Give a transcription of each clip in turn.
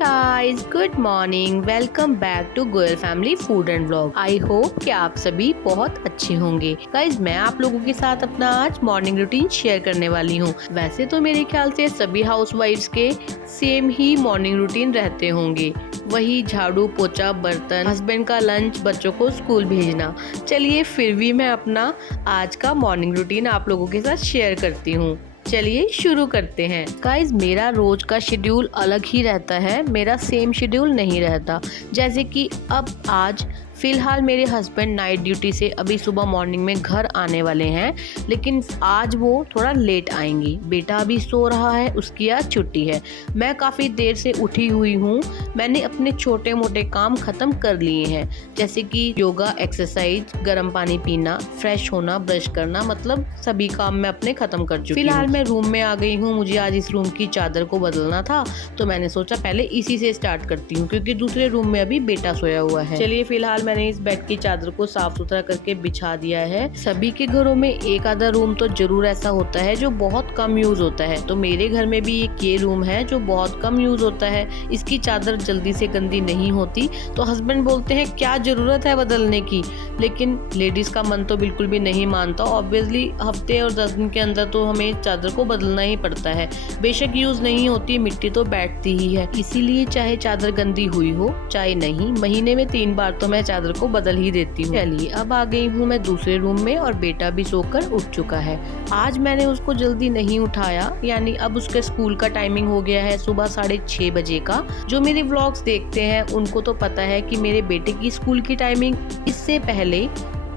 Guys, good morning. Welcome back to Goyal family food and vlog. I hope कि आप सभी बहुत अच्छे होंगे। गाइस, मैं आप लोगों के साथ अपना आज मॉर्निंग रूटीन शेयर करने वाली हूँ। वैसे तो मेरे ख्याल से सभी हाउसवाइफ्स के सेम ही मॉर्निंग रूटीन रहते होंगे, वही झाड़ू पोछा बर्तन, हस्बैंड का लंच, बच्चों को स्कूल भेजना। चलिए फिर भी मैं अपना आज का मॉर्निंग रूटीन आप लोगों के साथ शेयर करती हूँ। चलिए शुरू करते हैं। गाइज, मेरा रोज का शेड्यूल अलग ही रहता है, मेरा सेम शेड्यूल नहीं रहता। जैसे कि अब आज फिलहाल मेरे हस्बैंड नाइट ड्यूटी से अभी सुबह मॉर्निंग में घर आने वाले हैं, लेकिन आज वो थोड़ा लेट आएंगी। बेटा अभी सो रहा है, उसकी आज छुट्टी है। मैं काफ़ी देर से उठी हुई हूँ। मैंने अपने छोटे मोटे काम ख़त्म कर लिए हैं, जैसे कि योगा, एक्सरसाइज, गर्म पानी पीना, फ्रेश होना, ब्रश करना, मतलब सभी काम मैं अपने ख़त्म कर चुकी हूँ। फिलहाल मैं रूम में आ गई हूँ। मुझे आज इस रूम की चादर को बदलना था, तो मैंने सोचा पहले इसी से स्टार्ट करती हूँ, क्योंकि दूसरे रूम में अभी बेटा सोया हुआ है। चलिए फिलहाल मैंने इस बेड की चादर को साफ सुथरा करके बिछा दिया है। सभी के घरों में एक आधा रूम तो जरूर ऐसा होता है जो बहुत कम यूज होता है, तो मेरे घर में भी एक ये रूम है जो बहुत कम यूज होता है। इसकी चादर जल्दी से गंदी नहीं होती, तो हस्बैंड बोलते हैं क्या जरूरत है बदलने की, लेकिन लेडीज का मन तो बिल्कुल भी नहीं मानता। ऑब्वियसली हफ्ते और 10 दिन के अंदर तो हमें चादर को बदलना ही पड़ता है। बेशक यूज नहीं होती, मिट्टी तो बैठती ही है, इसीलिए चाहे चादर गंदी हुई हो चाहे नहीं, महीने में 3 बार तो मैं चादर को बदल ही देती हूँ। चलिए अब आ गई हूँ मैं दूसरे रूम में, और बेटा भी सोकर उठ चुका है। आज मैंने उसको जल्दी नहीं उठाया, यानी अब उसके स्कूल का टाइमिंग हो गया है सुबह 6:30 बजे का। जो मेरे व्लॉग्स देखते हैं उनको तो पता है कि मेरे बेटे की स्कूल की टाइमिंग इससे पहले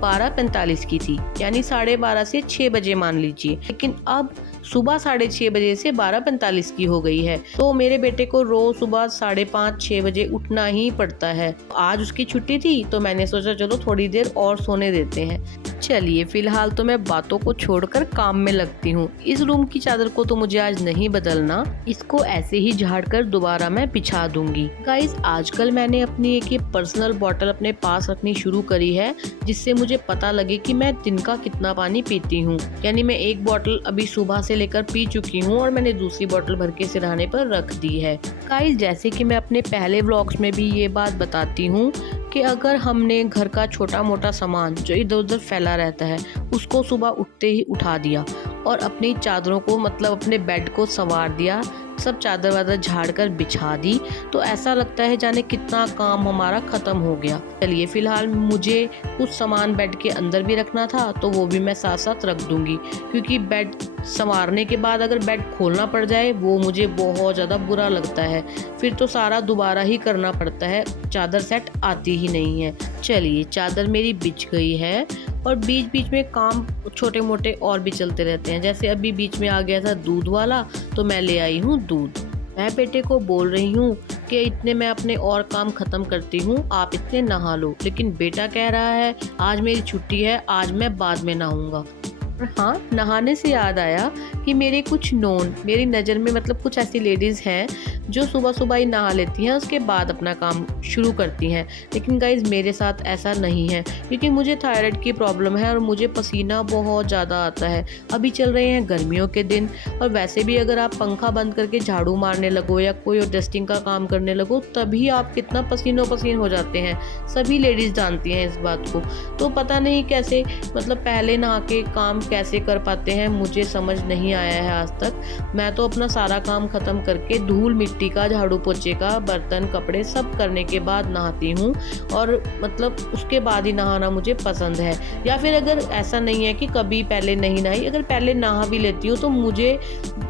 12:45 की थी, यानी 12:30 से 6 बजे मान लीजिए, लेकिन अब सुबह 6:30 बजे से 12:45 की हो गई है। तो मेरे बेटे को रोज सुबह 5:30-6 बजे उठना ही पड़ता है। आज उसकी छुट्टी थी, तो मैंने सोचा चलो थोड़ी देर और सोने देते हैं। चलिए फिलहाल तो मैं बातों को छोड़कर काम में लगती हूँ। इस रूम की चादर को तो मुझे आज नहीं बदलना, इसको ऐसे ही झाड़ कर दोबारा मैं बिछा दूंगी। गाइस, आजकल मैंने अपनी एक ये पर्सनल बॉटल अपने पास रखनी शुरू करी है, जिससे मुझे पता लगे कि मैं दिन का कितना पानी पीती हूँ। यानी मैं एक बॉटल अभी सुबह से लेकर पी चुकी हूँ, और मैंने दूसरी बॉटल भर के सिरहाने पर रख दी है। गाइस, जैसे कि मैं अपने पहले व्लॉग्स में भी ये बात बताती हूँ कि अगर हमने घर का छोटा मोटा सामान जो इधर उधर फैला रहता है उसको सुबह उठते ही उठा दिया, और अपनी चादरों को, मतलब अपने बेड को संवार दिया, सब चादर वादर झाड़ कर बिछा दी, तो ऐसा लगता है जाने कितना काम हमारा खत्म हो गया। चलिए फिलहाल मुझे कुछ सामान बेड के अंदर भी रखना था, तो वो भी मैं साथ साथ रख दूंगी, क्योंकि बेड संवारने के बाद अगर बेड खोलना पड़ जाए वो मुझे बहुत ज़्यादा बुरा लगता है। फिर तो सारा दोबारा ही करना पड़ता है, चादर सेट आती ही नहीं है। चलिए चादर मेरी बिछ गई है, और बीच बीच में काम छोटे मोटे और भी चलते रहते हैं। जैसे अभी बीच में आ गया था दूध वाला, तो मैं ले आई हूँ दूध। मैं बेटे को बोल रही हूँ कि इतने मैं अपने और काम खत्म करती हूँ, आप इतने नहा लो, लेकिन बेटा कह रहा है आज मेरी छुट्टी है, आज मैं बाद में नहाऊंगा। हाँ, नहाने से याद आया कि मेरे कुछ नोन, मेरी नज़र में मतलब कुछ ऐसी लेडीज़ हैं जो सुबह सुबह ही नहा लेती हैं, उसके बाद अपना काम शुरू करती हैं। लेकिन गाइज मेरे साथ ऐसा नहीं है, क्योंकि मुझे थायराइड की प्रॉब्लम है और मुझे पसीना बहुत ज़्यादा आता है। अभी चल रहे हैं गर्मियों के दिन, और वैसे भी अगर आप पंखा बंद करके झाड़ू मारने लगो या कोई और डस्टिंग का काम करने लगो, तभी आप कितना पसीनो पसीन हो जाते हैं। सभी लेडीज़ जानती हैं इस बात को। तो पता नहीं कैसे, मतलब पहले नहा के काम कैसे कर पाते हैं, मुझे समझ नहीं आया है आज तक। मैं तो अपना सारा काम खत्म करके धूल मिट्टी का, झाड़ू पोछे का, बर्तन कपड़े सब करने के बाद नहाती हूँ, और मतलब उसके बाद ही नहाना मुझे पसंद है। या फिर अगर ऐसा नहीं है कि कभी पहले नहीं नहाई, अगर पहले नहा भी लेती हूँ तो मुझे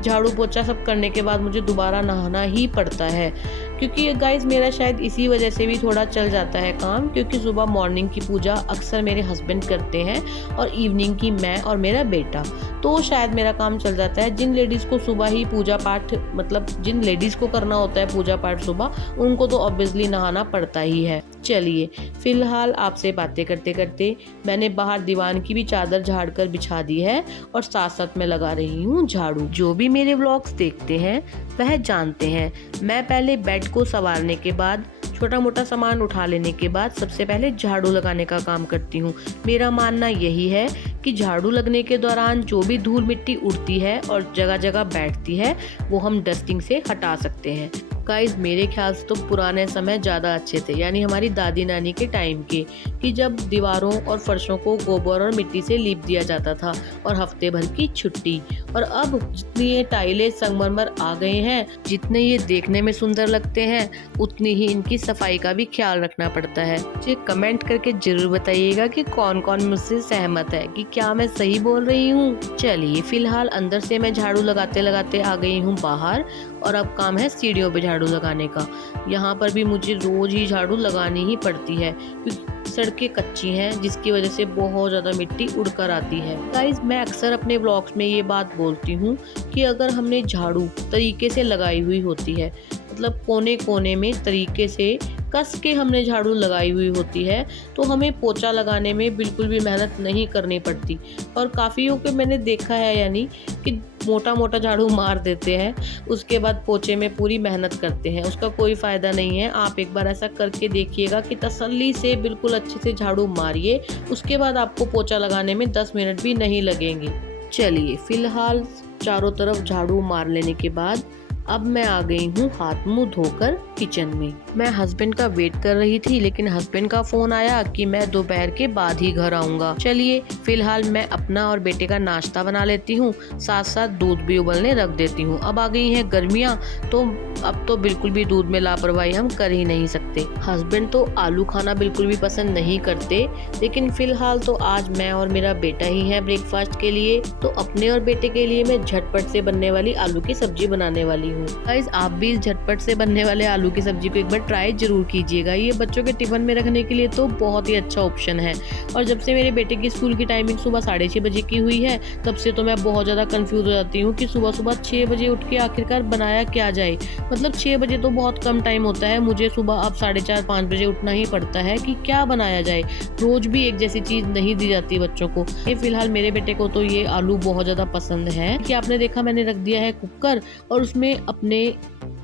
झाड़ू पोछा सब करने के बाद मुझे दोबारा नहाना ही पड़ता है। क्योंकि गाइज मेरा शायद इसी वजह से भी थोड़ा चल जाता है काम, क्योंकि सुबह मॉर्निंग की पूजा अक्सर मेरे हस्बैंड करते हैं और इवनिंग की मैं और मेरा बेटा, तो शायद मेरा काम चल जाता है। जिन लेडीज़ को सुबह ही पूजा पाठ, मतलब जिन लेडीज़ को करना होता है पूजा पाठ सुबह, उनको तो ऑब्वियसली नहाना पड़ता ही है। चलिए फिलहाल आपसे बातें करते करते मैंने बाहर दीवान की भी चादर झाड़ कर बिछा दी है, और साथ साथ में लगा रही हूँ झाड़ू। जो भी मेरे व्लॉग्स देखते हैं वह जानते हैं, मैं पहले बेड को संवारने के बाद, छोटा मोटा सामान उठा लेने के बाद सबसे पहले झाड़ू लगाने का काम करती हूँ। मेरा मानना यही है कि झाड़ू लगने के दौरान जो भी धूल मिट्टी उड़ती है और जगह जगह बैठती है, वो हम डस्टिंग से हटा सकते हैं। गाइस मेरे ख्याल से तो पुराने समय ज़्यादा अच्छे थे, यानी हमारी दादी नानी के टाइम के, कि जब दीवारों और फर्शों को गोबर और मिट्टी से लीप दिया जाता था और हफ्ते भर की छुट्टी। और अब जितनी ये टाइलें संगमरमर आ गए हैं, जितने ये देखने में सुंदर लगते हैं, उतनी ही इनकी सफाई का भी ख्याल रखना पड़ता है। मुझे कमेंट करके जरूर बताइएगा कि कौन कौन मुझसे सहमत है, कि क्या मैं सही बोल रही हूँ। चलिए फिलहाल अंदर से मैं झाड़ू लगाते लगाते आ गई हूँ बाहर, और अब काम है सीढ़ियों पे झाड़ू लगाने का। यहाँ पर भी मुझे रोज ही झाड़ू लगानी ही पड़ती है, क्योंकि सड़कें कच्ची हैं, जिसकी वजह से बहुत ज़्यादा मिट्टी उड़कर आती है। गाइस मैं अक्सर अपने ब्लॉग्स में ये बात बोलती हूँ कि अगर हमने झाड़ू तरीके से लगाई हुई होती है, मतलब कोने कोने में तरीके से कस के हमने झाड़ू लगाई हुई होती है, तो हमें पोछा लगाने में बिल्कुल भी मेहनत नहीं करनी पड़ती। और काफ़ियों के मैंने देखा है, यानी कि मोटा मोटा झाड़ू मार देते हैं, उसके बाद पोछे में पूरी मेहनत करते हैं, उसका कोई फ़ायदा नहीं है। आप एक बार ऐसा करके देखिएगा कि तसल्ली से बिल्कुल अच्छे से झाड़ू मारिए, उसके बाद आपको पोछा लगाने में 10 मिनट भी नहीं लगेंगे। चलिए फिलहाल चारों तरफ झाड़ू मार लेने के बाद अब मैं आ गई हूँ हाथ मुंह धोकर किचन में। मैं हस्बैंड का वेट कर रही थी, लेकिन हस्बैंड का फोन आया कि मैं दोपहर के बाद ही घर आऊंगा। चलिए फिलहाल मैं अपना और बेटे का नाश्ता बना लेती हूँ, साथ साथ दूध भी उबलने रख देती हूँ। अब आ गई हैं गर्मियाँ, तो अब तो बिल्कुल भी दूध में लापरवाही हम कर ही नहीं सकते। हस्बैंड तो आलू खाना बिल्कुल भी पसंद नहीं करते, लेकिन फिलहाल तो आज मैं और मेरा बेटा ही है ब्रेकफास्ट के लिए, तो अपने और बेटे के लिए मैं झटपट से बनने वाली आलू की सब्जी बनाने वाली हूँ। गाइस आप भी इस झटपट से बनने वाले आलू की सब्जी को एक बार ट्राई जरूर कीजिएगा। ये बच्चों के टिफिन में रखने के लिए तो बहुत ही अच्छा ऑप्शन है। और जब से मेरे बेटे की स्कूल की टाइमिंग सुबह 6:30 बजे की हुई है, तब से तो मैं बहुत ज़्यादा कंफ्यूज हो जाती हूँ कि सुबह सुबह 6 बजे उठ के आखिरकार बनाया क्या जाए। मतलब 6 बजे तो बहुत कम टाइम होता है, मुझे सुबह अब 4:30-5 बजे उठना ही पड़ता है कि क्या बनाया जाए। रोज भी एक जैसी चीज़ नहीं दी जाती बच्चों को। फिलहाल मेरे बेटे को तो ये आलू बहुत ज़्यादा पसंद है, कि आपने देखा मैंने रख दिया है कुकर, और उसमें अपने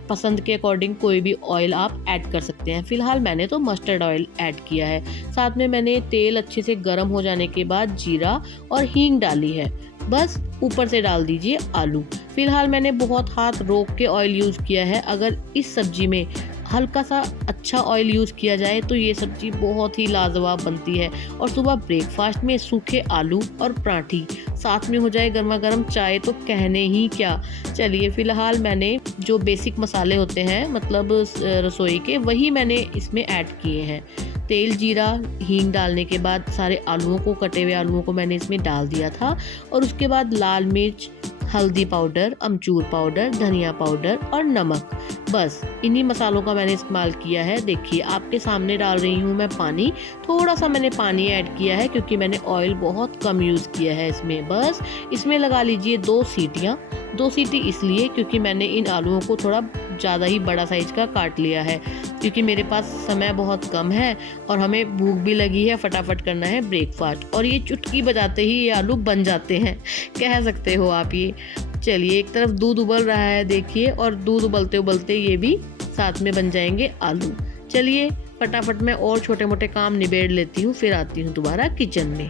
पसंद के अकॉर्डिंग कोई भी ऑयल आप ऐड कर सकते हैं। फिलहाल मैंने तो मस्टर्ड ऑयल ऐड किया है। साथ में मैंने तेल अच्छे से गर्म हो जाने के बाद जीरा और हींग डाली है। बस ऊपर से डाल दीजिए आलू। फिलहाल मैंने बहुत हाथ रोक के ऑयल यूज़ किया है। अगर इस सब्जी में हल्का सा अच्छा ऑयल यूज़ किया जाए तो ये सब्जी बहुत ही लाजवाब बनती है। और सुबह ब्रेकफास्ट में सूखे आलू और पराठी, साथ में हो जाए गर्मा गर्म चाय, तो कहने ही क्या। चलिए फिलहाल मैंने जो बेसिक मसाले होते हैं, मतलब रसोई के, वही मैंने इसमें ऐड किए हैं। तेल जीरा हींग डालने के बाद सारे आलूओं को, कटे हुए आलूओं को मैंने इसमें डाल दिया था। और उसके बाद लाल मिर्च, हल्दी पाउडर, अमचूर पाउडर, धनिया पाउडर और नमक, बस इन्हीं मसालों का मैंने इस्तेमाल किया है। देखिए आपके सामने डाल रही हूँ मैं पानी। थोड़ा सा मैंने पानी ऐड किया है क्योंकि मैंने ऑयल बहुत कम यूज़ किया है इसमें। बस इसमें लगा लीजिए 2 सीटियाँ। 2 सीटी इसलिए क्योंकि मैंने इन आलूओं को थोड़ा ज़्यादा ही बड़ा साइज का काट लिया है, क्योंकि मेरे पास समय बहुत कम है और हमें भूख भी लगी है, फटाफट करना है ब्रेकफास्ट। और ये चुटकी बजाते ही ये आलू बन जाते हैं, कह सकते हो आप ये। चलिए एक तरफ दूध उबल रहा है देखिए, और दूध उबलते उबलते ये भी साथ में बन जाएंगे आलू। चलिए फटाफट मैं और छोटे मोटे काम निबेड़ लेती हूँ, फिर आती हूँ दोबारा किचन में।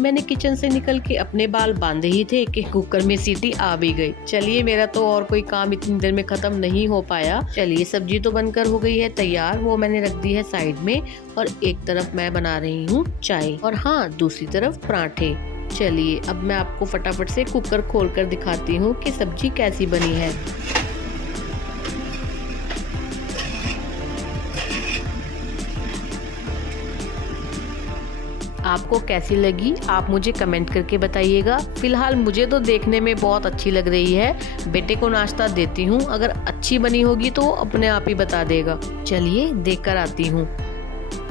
मैंने किचन से निकल के अपने बाल बांधे ही थे कि कुकर में सीटी आ भी गई। चलिए मेरा तो और कोई काम इतनी देर में खत्म नहीं हो पाया। चलिए सब्जी तो बनकर हो गई है तैयार, वो मैंने रख दी है साइड में। और एक तरफ मैं बना रही हूँ चाय, और हाँ दूसरी तरफ पराठे। चलिए अब मैं आपको फटाफट से कुकर खोलकर दिखाती हूँ कि सब्जी कैसी बनी है। आपको कैसी लगी आप मुझे कमेंट करके बताइएगा। फिलहाल मुझे तो देखने में बहुत अच्छी लग रही है। बेटे को नाश्ता देती हूँ, अगर अच्छी बनी होगी तो अपने आप ही बता देगा। चलिए देखकर आती हूँ।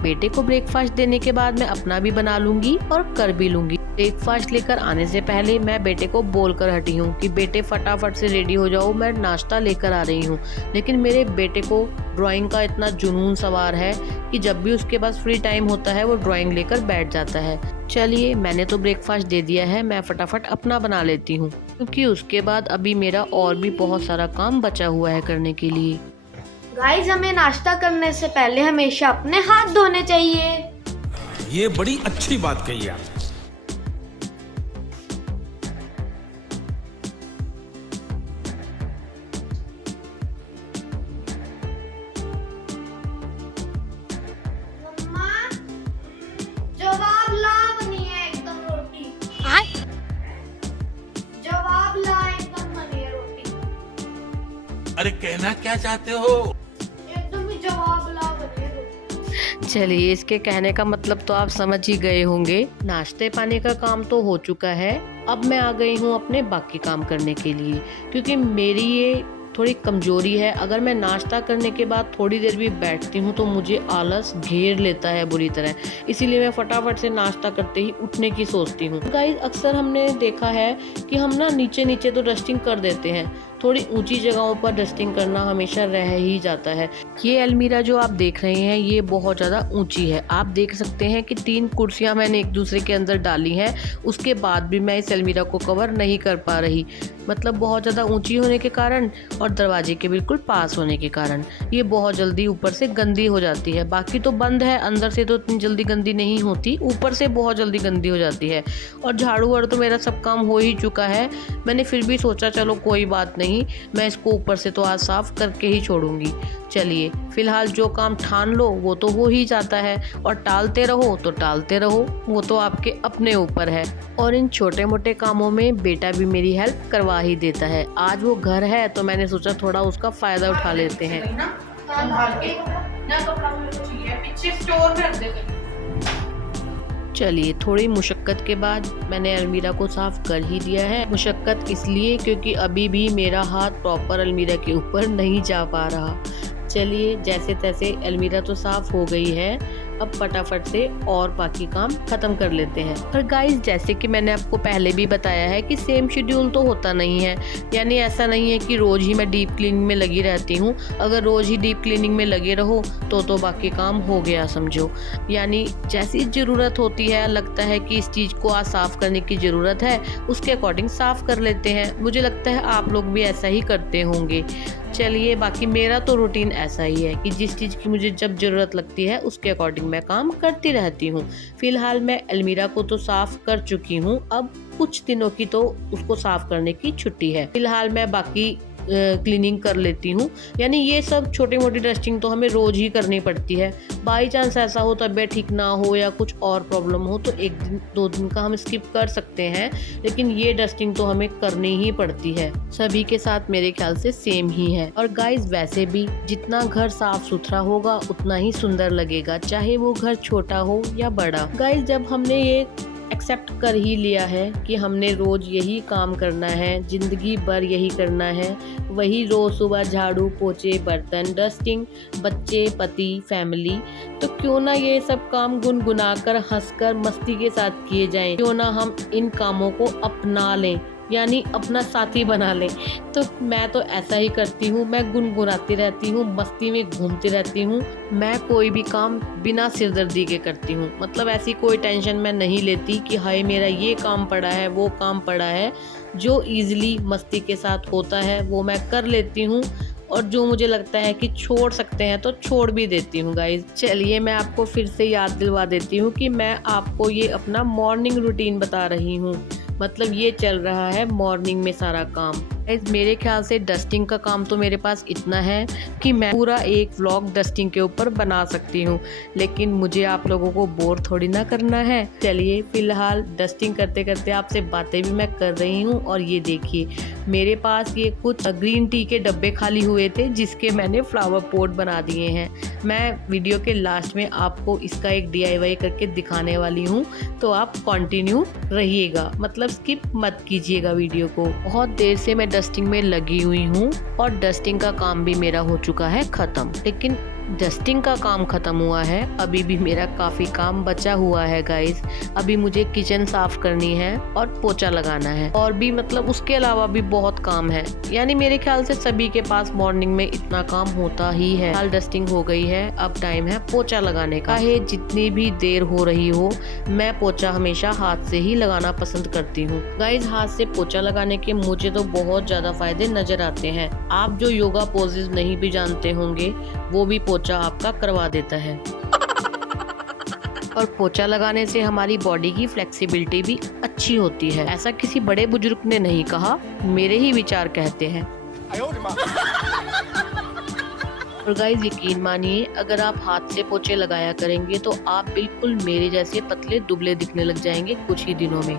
बेटे को ब्रेकफास्ट देने के बाद मैं अपना भी बना लूंगी और कर भी लूंगी। ब्रेकफास्ट लेकर आने से पहले मैं बेटे को बोल कर हटी हूँ कि बेटे फटाफट से रेडी हो जाओ, मैं नाश्ता लेकर आ रही हूँ। लेकिन मेरे बेटे को ड्राइंग का इतना जुनून सवार है कि जब भी उसके पास फ्री टाइम होता है वो ड्राइंग लेकर बैठ जाता है। चलिए मैंने तो ब्रेकफास्ट दे दिया है, मैं फटाफट अपना बना लेती हूँ, क्योंकि उसके बाद अभी मेरा और भी बहुत सारा काम बचा हुआ है करने के लिए। गाइस, हमें नाश्ता करने से पहले हमेशा अपने हाथ धोने चाहिए। ये बड़ी अच्छी बात कही आप। मम्मा, जवाब ला बनी है एकदम रोटी। जवाब ला एकदम बनी है रोटी। अरे कहना क्या चाहते हो? एकदम ही जवाब ला बनी है रोटी। चलिए, इसके कहने का मतलब तो आप समझ ही गए होंगे। नाश्ते पानी का काम तो हो चुका है, अब मैं आ गई हूँ अपने बाकी काम करने के लिए, क्योंकि मेरी ये थोड़ी कमजोरी है। अगर मैं नाश्ता करने के बाद थोड़ी देर भी बैठती हूँ तो मुझे आलस घेर लेता है बुरी तरह। इसीलिए मैं फटाफट से नाश्ता करते ही उठने की सोचती हूँ। गाइस, अक्सर हमने देखा है कि हम ना नीचे नीचे तो डस्टिंग कर देते हैं, थोड़ी ऊंची जगहों पर डस्टिंग करना हमेशा रह ही जाता है। ये अलमीरा जो आप देख रहे हैं ये बहुत ज़्यादा ऊंची है। आप देख सकते हैं कि 3 कुर्सियां मैंने एक दूसरे के अंदर डाली हैं, उसके बाद भी मैं इस अलमीरा को कवर नहीं कर पा रही। मतलब बहुत ज़्यादा ऊंची होने के कारण और दरवाजे के बिल्कुल पास होने के कारण ये बहुत जल्दी ऊपर से गंदी हो जाती है। बाकी तो बंद है, अंदर से तो इतनी जल्दी गंदी नहीं होती, ऊपर से बहुत जल्दी गंदी हो जाती है। और झाड़ू वाड़ू तो मेरा सब काम हो ही चुका है। मैंने फिर भी सोचा चलो कोई बात नहीं, मैं इसको ऊपर से तो आज साफ करके ही छोड़ूंगी। चलिए, फिलहाल जो काम ठान लो वो तो हो ही जाता है, और टालते रहो तो टालते रहो, वो तो आपके अपने ऊपर है। और इन छोटे मोटे कामों में बेटा भी मेरी हेल्प करवा ही देता है। आज वो घर है तो मैंने सोचा थोड़ा उसका फायदा उठा लेते हैं। चलिए, थोड़ी मुशक्क़त के बाद मैंने अलमीरा को साफ़ कर ही दिया है। मुशक्क़त इसलिए क्योंकि अभी भी मेरा हाथ प्रॉपर अलमीरा के ऊपर नहीं जा पा रहा। चलिए, जैसे तैसे अलमीरा तो साफ़ हो गई है, अब फटाफट से और बाकी काम ख़त्म कर लेते हैं। पर गाइस, जैसे कि मैंने आपको पहले भी बताया है कि सेम शेड्यूल तो होता नहीं है। यानी ऐसा नहीं है कि रोज़ ही मैं डीप क्लीनिंग में लगी रहती हूँ। अगर रोज़ ही डीप क्लीनिंग में लगे रहो तो बाकी काम हो गया समझो। यानी जैसी ज़रूरत होती है, लगता है कि इस चीज़ को आज साफ़ करने की ज़रूरत है, उसके अकॉर्डिंग साफ़ कर लेते हैं। मुझे लगता है आप लोग भी ऐसा ही करते होंगे। चलिए, बाकी मेरा तो रूटीन ऐसा ही है कि जिस चीज़ की मुझे जब ज़रूरत लगती है उसके अकॉर्डिंग मैं काम करती रहती हूँ। फिलहाल मैं अलमीरा को तो साफ़ कर चुकी हूँ, अब कुछ दिनों की तो उसको साफ़ करने की छुट्टी है। फिलहाल मैं बाकी क्लीनिंग कर लेती हूँ। यानी ये सब छोटी मोटी डस्टिंग तो हमें रोज़ ही करनी पड़ती है। बाई चांस ऐसा हो, तबीयत ठीक ना हो या कुछ और प्रॉब्लम हो तो 1 दिन 2 दिन का हम स्किप कर सकते हैं, लेकिन ये डस्टिंग तो हमें करनी ही पड़ती है। सभी के साथ मेरे ख्याल से सेम ही है। और गाइस, वैसे भी जितना घर साफ सुथरा होगा उतना ही सुंदर लगेगा, चाहे वो घर छोटा हो या बड़ा। गाइस, जब हमने ये एक्सेप्ट कर ही लिया है कि हमने रोज़ यही काम करना है, ज़िंदगी भर यही करना है, वही रोज़ सुबह झाड़ू पोछे बर्तन डस्टिंग, बच्चे पति फैमिली, तो क्यों ना ये सब काम गुनगुनाकर हंसकर मस्ती के साथ किए जाएं। क्यों ना हम इन कामों को अपना लें, यानी अपना साथी बना लें। तो मैं तो ऐसा ही करती हूँ, मैं गुनगुनाती रहती हूँ, मस्ती में घूमती रहती हूँ। मैं कोई भी काम बिना सिरदर्दी के करती हूँ। मतलब ऐसी कोई टेंशन मैं नहीं लेती कि हाय मेरा ये काम पड़ा है वो काम पड़ा है। जो ईजिली मस्ती के साथ होता है वो मैं कर लेती हूँ, और जो मुझे लगता है कि छोड़ सकते हैं तो छोड़ भी देती हूँ। गाइज, चलिए मैं आपको फिर से याद दिलवा देती हूँ कि मैं आपको ये अपना मॉर्निंग रूटीन बता रही हूँ। मतलब ये चल रहा है मॉर्निंग में सारा काम। मेरे ख्याल से डस्टिंग का काम तो मेरे पास इतना है कि मैं पूरा एक व्लॉग डस्टिंग के ऊपर बना सकती हूँ, लेकिन मुझे आप लोगों को बोर थोड़ी ना करना है। चलिए, फिलहाल डस्टिंग करते करते आपसे बातें भी मैं कर रही हूँ। और ये देखिए, मेरे पास ये कुछ ग्रीन टी के डब्बे खाली हुए थे जिसके मैंने फ्लावर पॉट बना दिए हैं। मैं वीडियो के लास्ट में आपको इसका एक DIY करके दिखाने वाली हूँ, तो आप कंटिन्यू रहिएगा, मतलब स्किप मत कीजिएगा वीडियो को। बहुत देर से मैं डस्टिंग में लगी हुई हूँ और डस्टिंग का काम भी मेरा हो चुका है ख़त्म, लेकिन डस्टिंग का काम खत्म हुआ है, अभी भी मेरा काफ़ी काम बचा हुआ है गाइस। अभी मुझे किचन साफ करनी है और पोछा लगाना है, और भी मतलब उसके अलावा भी बहुत काम है। यानी मेरे ख्याल से सभी के पास मॉर्निंग में इतना काम होता ही है। हाल डस्टिंग हो गई है, अब टाइम है पोछा लगाने का। चाहे जितनी भी देर हो रही हो, मैं पोछा हमेशा हाथ से ही लगाना पसंद करती हूँ गाइस। हाथ से पोछा लगाने के मुझे तो बहुत ज्यादा फायदे नजर आते हैं। आप जो योगा पोजेज नहीं भी जानते होंगे, वो भी पोछा आपका करवा देता है। और पोछा लगाने से हमारी बॉडी की फ्लेक्सिबिलिटी भी अच्छी होती है। ऐसा किसी बड़े बुजुर्ग ने नहीं कहा, मेरे ही विचार कहते हैं। और गाइस यकीन मानिए, अगर आप हाथ से पोछे लगाया करेंगे तो आप बिल्कुल मेरे जैसे पतले दुबले दिखने लग जाएंगे कुछ ही दिनों में।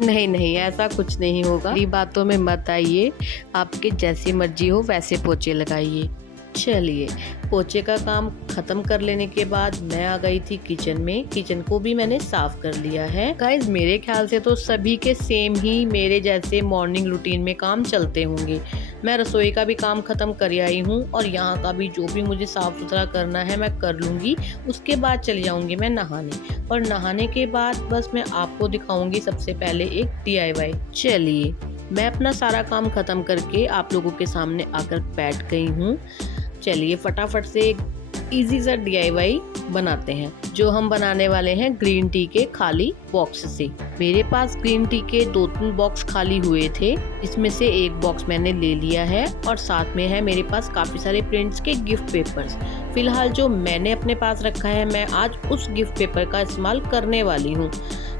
नहीं नहीं, ऐसा कुछ नहीं होगा। मेरी बातों में मत आइए, आपके जैसी मर्जी हो वैसे पोछे लगाइए। चलिए, पोछे का काम खत्म कर लेने के बाद मैं आ गई थी किचन में। किचन को भी मैंने साफ कर लिया है। गाइस मेरे ख्याल से तो सभी के सेम ही मेरे जैसे मॉर्निंग रूटीन में काम चलते होंगे। मैं रसोई का भी काम खत्म कर आई हूँ, और यहाँ का भी जो भी मुझे साफ सुथरा करना है मैं कर लूँगी। उसके बाद चली जाऊँगी मैं नहाने, और नहाने के बाद बस मैं आपको दिखाऊँगी सबसे पहले एक DIY। चलिए, मैं अपना सारा काम खत्म करके आप लोगों के सामने आकर बैठ गई हूँ। चलिए फटाफट से एक इजी सा DIY बनाते हैं, जो हम बनाने वाले हैं ग्रीन टी के खाली बॉक्स से। मेरे पास ग्रीन टी के 2-3 बॉक्स खाली हुए थे, इसमें से एक बॉक्स मैंने ले लिया है, और साथ में है मेरे पास काफी सारे प्रिंट्स के गिफ्ट पेपर्स। फिलहाल जो मैंने अपने पास रखा है, मैं आज उस गिफ्ट पेपर का इस्तेमाल करने वाली हूँ।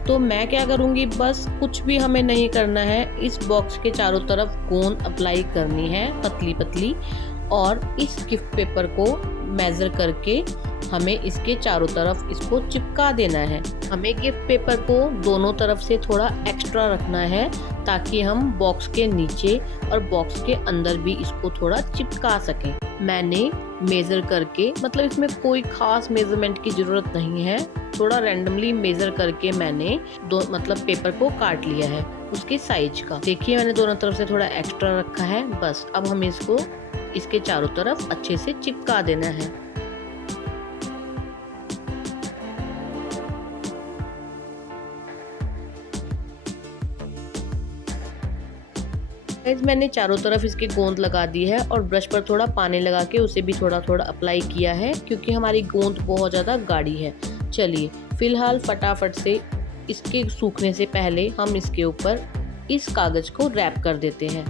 तो मैं क्या करूँगी, बस कुछ भी हमें नहीं करना है, इस बॉक्स के चारों तरफ गोंद अप्लाई करनी है पतली पतली, और इस गिफ्ट पेपर को मेजर करके हमें इसके चारों तरफ इसको चिपका देना है। हमें गिफ्ट पेपर को दोनों तरफ से थोड़ा एक्स्ट्रा रखना है, ताकि हम बॉक्स के नीचे और बॉक्स के अंदर भी इसको थोड़ा चिपका सकें। मैंने मेजर करके, मतलब इसमें कोई खास मेजरमेंट की जरूरत नहीं है, थोड़ा रैंडमली मेजर करके मैंने मतलब पेपर को काट लिया है उसके साइज का। देखिए मैंने दोनों तरफ से थोड़ा एक्स्ट्रा रखा है। बस अब हमें इसको इसके चारों तरफ अच्छे से चिपका देना है। मैंने चारों तरफ इसकी गोंद लगा दी है, और ब्रश पर थोड़ा पानी लगा के उसे भी थोड़ा थोड़ा अप्लाई किया है, क्योंकि हमारी गोंद बहुत ज़्यादा गाढ़ी है। चलिए फिलहाल फटाफट से इसके सूखने से पहले हम इसके ऊपर इस कागज को रैप कर देते हैं।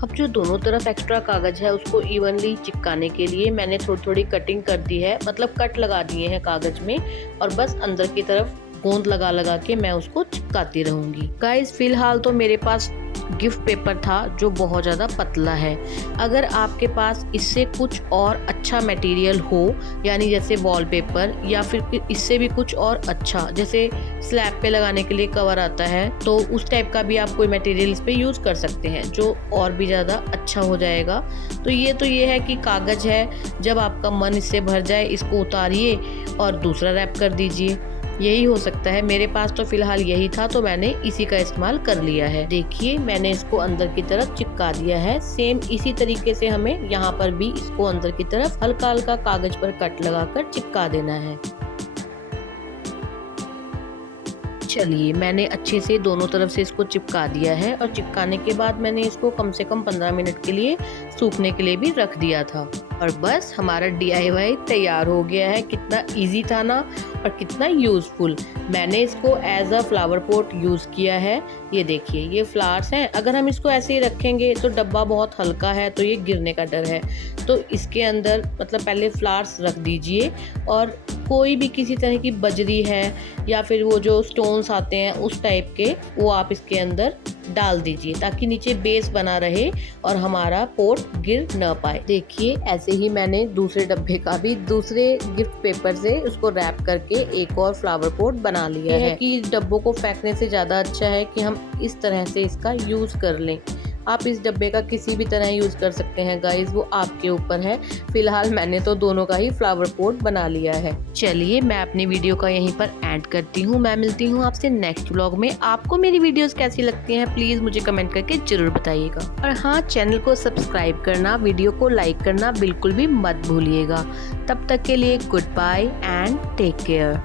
अब जो दोनों तरफ एक्स्ट्रा कागज है उसको इवनली चिपकाने के लिए मैंने थोड़ी थोड़ी कटिंग कर दी है, मतलब कट लगा दिए हैं कागज में, और बस अंदर की तरफ गोंद लगा लगा के मैं उसको चिपकाती रहूंगी। गाइस फिलहाल तो मेरे पास गिफ्ट पेपर था जो बहुत ज़्यादा पतला है। अगर आपके पास इससे कुछ और अच्छा मटेरियल हो, यानी जैसे वॉलपेपर या फिर इससे भी कुछ और अच्छा, जैसे स्लैब पे लगाने के लिए कवर आता है, तो उस टाइप का भी आप कोई मटेरियल इस पे यूज़ कर सकते हैं, जो और भी ज़्यादा अच्छा हो जाएगा। तो ये है कि कागज़ है, जब आपका मन इससे भर जाए इसको उतारिए और दूसरा रैप कर दीजिए, यही हो सकता है। मेरे पास तो फिलहाल यही था, तो मैंने इसी का इस्तेमाल कर लिया है। देखिए मैंने इसको अंदर की तरफ चिपका दिया है। सेम इसी तरीके से हमें यहाँ पर भी इसको अंदर की तरफ हल्का हल्का कागज पर कट लगाकर चिपका देना है। चलिए मैंने अच्छे से दोनों तरफ से इसको चिपका दिया है, और चिपकाने के बाद मैंने इसको कम से कम 15 मिनट के लिए सूखने के लिए भी रख दिया था, और बस हमारा DIY तैयार हो गया है। कितना इजी था ना, और कितना यूज़फुल। मैंने इसको as a flower pot use किया है। ये देखिए ये फ्लावर्स हैं, अगर हम इसको ऐसे ही रखेंगे तो डब्बा बहुत हल्का है, तो ये गिरने का डर है। तो इसके अंदर मतलब पहले फ्लावर्स रख दीजिए, और कोई भी किसी तरह की बजरी है या फिर वो जो स्टोन्स आते हैं उस टाइप के, वो आप इसके अंदर डाल दीजिए, ताकि नीचे बेस बना रहे और हमारा पोट गिर न पाए। देखिए ऐसे ही मैंने दूसरे डब्बे का भी दूसरे गिफ्ट पेपर से उसको रैप करके एक और फ्लावर पोट बना लिया है। कि डब्बों को फेंकने से ज़्यादा अच्छा है कि हम इस तरह से इसका यूज़ कर लें। आप इस डब्बे का किसी भी तरह यूज़ कर सकते हैं गाइज, वो आपके ऊपर है। फिलहाल मैंने तो दोनों का ही फ्लावर पॉट बना लिया है। चलिए मैं अपनी वीडियो का यहीं पर एंड करती हूँ। मैं मिलती हूँ आपसे नेक्स्ट व्लॉग में। आपको मेरी वीडियोस कैसी लगती हैं प्लीज़ मुझे कमेंट करके जरूर बताइएगा। और हाँ, चैनल को सब्सक्राइब करना, वीडियो को लाइक करना बिल्कुल भी मत भूलिएगा। तब तक के लिए good bye and take care.